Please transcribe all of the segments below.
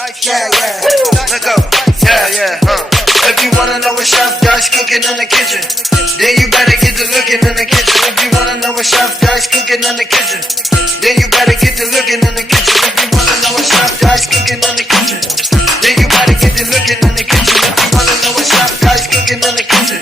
Yeah, let go. Yeah. If you wanna know what Chef Dice cooking in the kitchen, then you better get to looking in the kitchen. If you wanna know what Chef Dice cooking in the kitchen, then you better get to looking in the kitchen. If you wanna know what Chef Dice cooking in the kitchen, then you better get to looking in the kitchen. If you wanna know what Chef Dice cooking in the kitchen,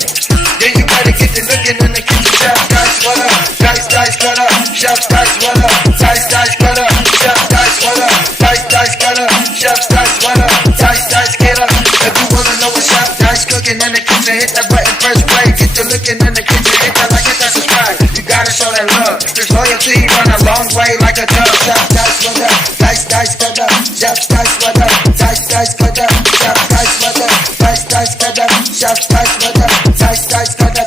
then you better get to looking in the kitchen. Chef Dice, what up? Dice, cut up. Chef Dice, what up? Dice, cut up. Chef Dice, what up? Dice, cut up. Chef Dice, what up? Dice, get up. If you wanna know what Chef Dice cooking in the kitchen, hit that button, press play. Get to looking in the kitchen, hit that like, hit that subscribe. You gotta show that love. This loyalty run a long way like a dove. Chef Dice, what up? Dice, cut up. Chef Dice, what up? Dice, cut up. Chef Dice, what up? Dice, cut up. Chef Dice, what up? Dice, cut up.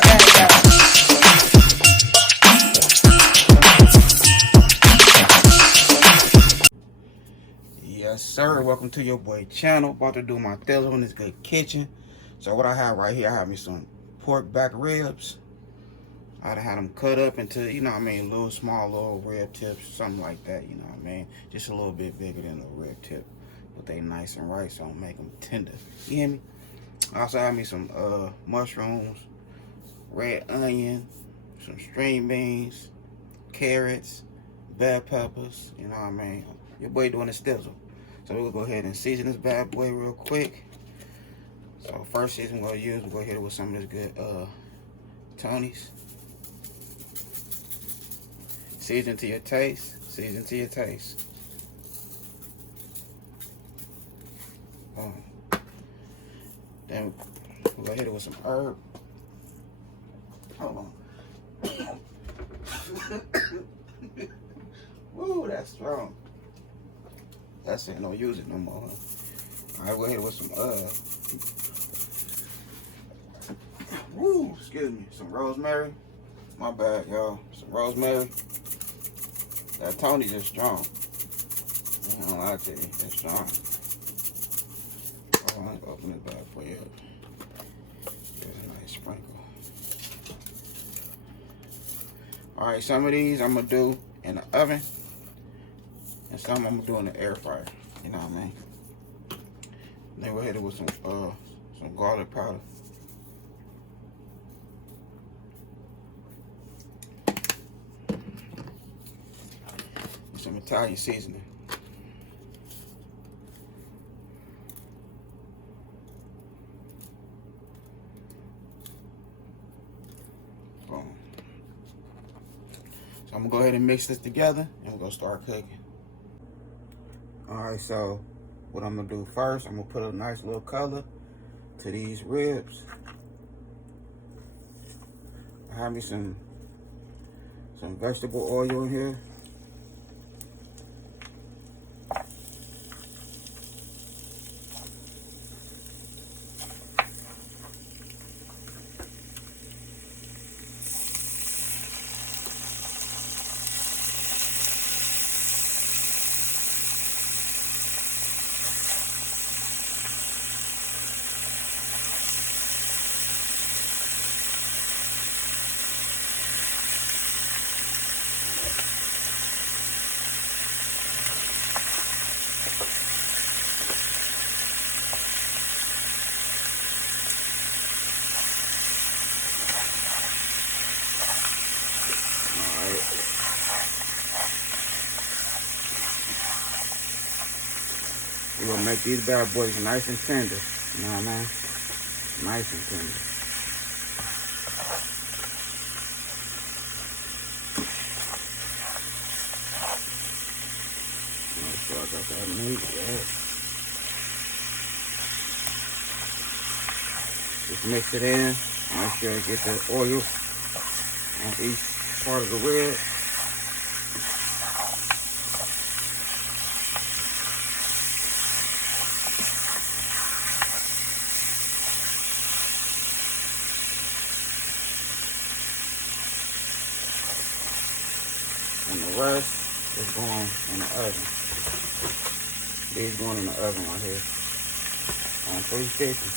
Yes, sir. Welcome to your boy channel. About to do my thizzle in this good kitchen. So what I have right here, I have me some pork back ribs. I had them cut up into, you know what I mean, little small little rib tips, something like that, you know what I mean. Just a little bit bigger than the rib tip, but they nice and right, so I'll make them tender. You hear me? I also have me some mushrooms, red onion, some string beans, carrots, bell peppers. You know what I mean. Your boy doing the thizzle. So we'll go ahead and season this bad boy real quick. So first season we're gonna use, we'll go hit it with some of this good Tony's. Season to your taste. Season to your taste. Then we're gonna hit it with some herb. Hold on. Woo, that's strong. That's it, don't use it no more. Alright, we'll hit it with some excuse me, some rosemary. My bad, y'all. Some rosemary. That Tony's is strong. I don't lie to you, it's strong. Oh, let me open it back for you. There's a nice sprinkle. Alright, some of these I'm gonna do in the oven. And some I'm gonna do in the air fryer. You know what I mean? Then we'll hit it with some garlic powder. Some Italian seasoning. Boom. So I'm gonna go ahead and mix this together and we're gonna start cooking. Alright, so what I'm gonna do first, I'm gonna put a nice little color to these ribs. I have me some vegetable oil in here. We're gonna make these bad boys nice and tender. You know what I mean? Nice and tender. Make sure I got that meat, yeah. Just mix it in. Make sure I get the oil on each part of the rib. And the rest is going in the oven. These going in the oven right here on 350.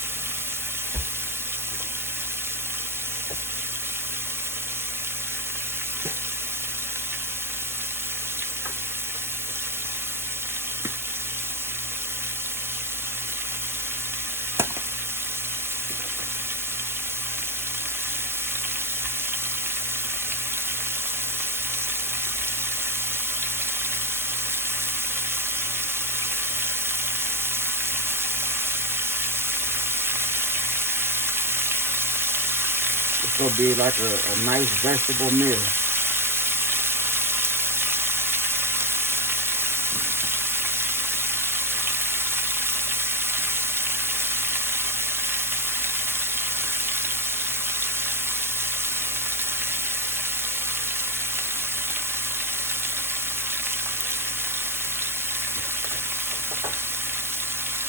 It's gonna be like a nice vegetable meal.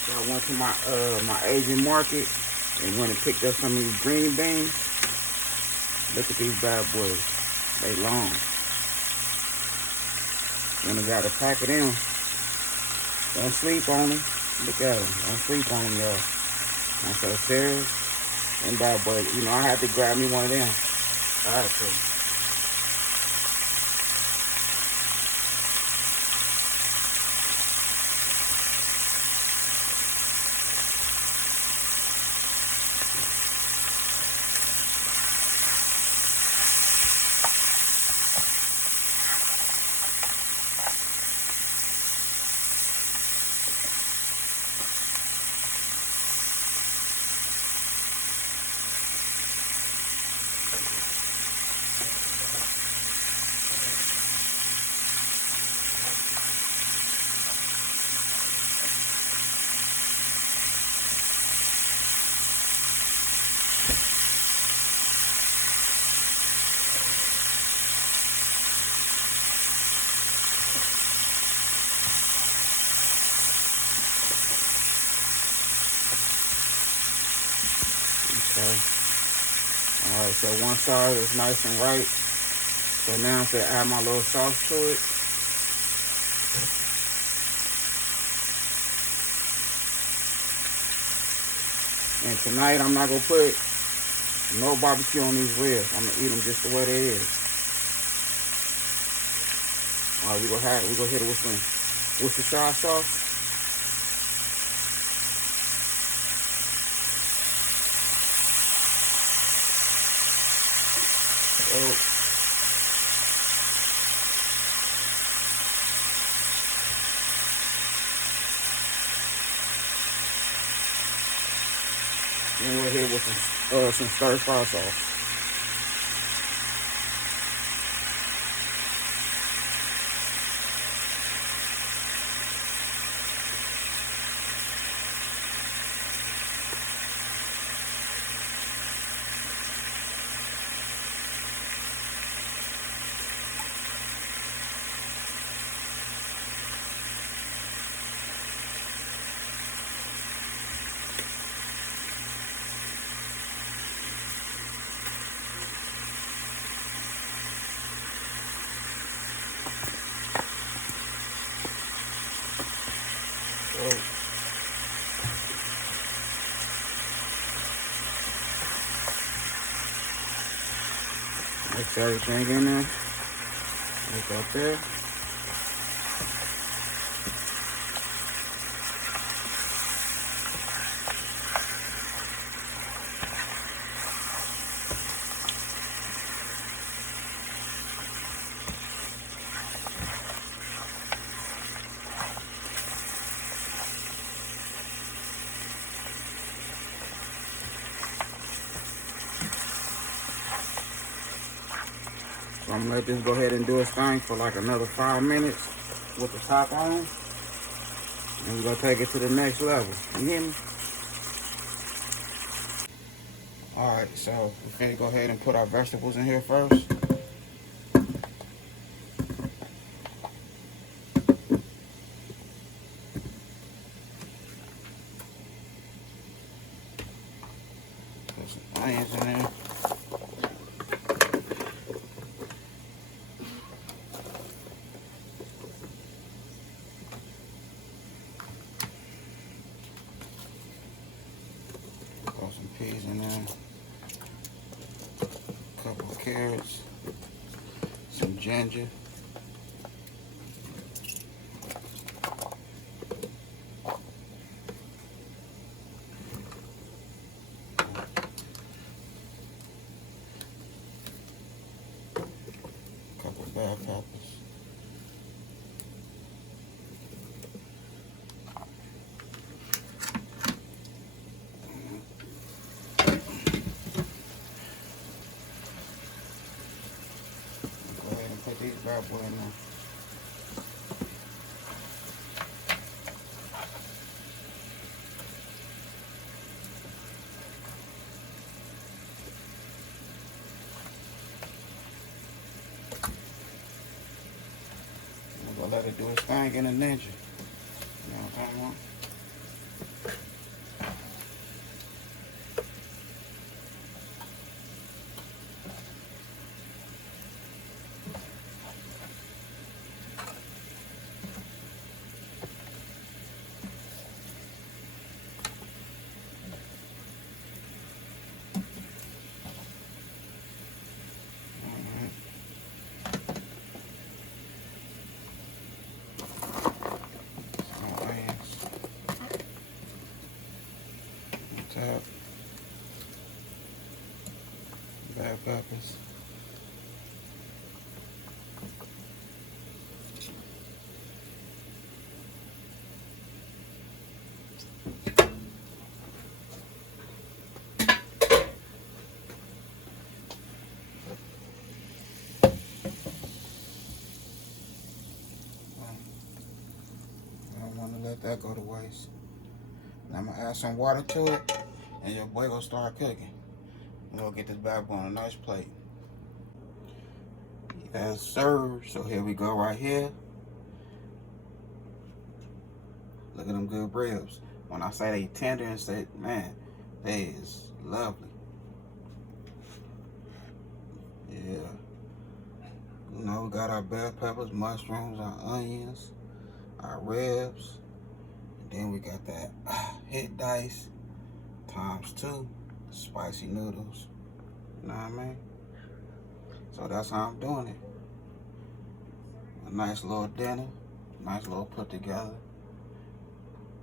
So I went to my Asian market and went and picked up some of these green beans. Look at these bad boys. They long. When I got a pack of them, don't sleep on them. Look at them. Don't sleep on them, y'all. I'm so serious. And bad boys, you know, I had to grab me one of them. I had to. Okay. Alright, so one side is nice and right. So now I'm gonna add my little sauce to it. And tonight I'm not gonna put no barbecue on these ribs. I'm gonna eat them just the way they is. Alright, we're gonna hit it with some Worcestershire sauce. Oh. Then we're here with some stir-fry sauce. Mix everything in there. Mix up there. So I'm gonna let this go ahead and do its thing for like another 5 minutes with the top on. And we're gonna take it to the next level. You hear me? Alright, so we're gonna go ahead and put our vegetables in here first. Put some onions in there. Throw some peas in there. A couple of carrots. Some ginger. Couple of bell peppers. bad boy now. I'm gonna let it do its thing in a ninja. You know what I'm talking about? Top, bell peppers, I don't want to let that go to waste. Now I'm gonna add some water to it, and your boy gonna start cooking. We're gonna get this bad boy on a nice plate. Yes, sir. So here we go right here. Look at them good ribs. When I say they tender and say, man, they is lovely. Yeah. You know, we got our bell peppers, mushrooms, our onions, our ribs. And then we got that hit dice ×2 spicy noodles. You know what I mean? So that's how I'm doing it. A nice little dinner, nice little put together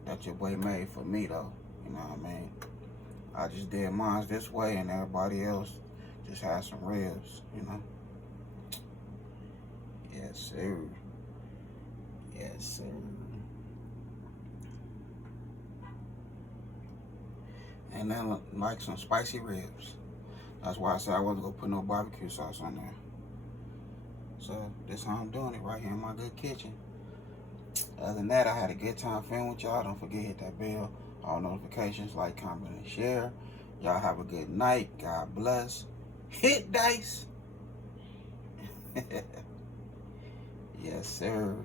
that your boy made for me though. You know what I mean? I just did mine this way and everybody else just had some ribs, you know? Yes, sir. Yes, sir. And then like some spicy ribs. That's why I said I wasn't gonna put no barbecue sauce on there. So this is how I'm doing it right here in my good kitchen. Other than that, I had a good time filming with y'all. Don't forget to hit that bell, all notifications, like, comment, and share. Y'all have a good night. God bless. Hit dice. Yes, sir.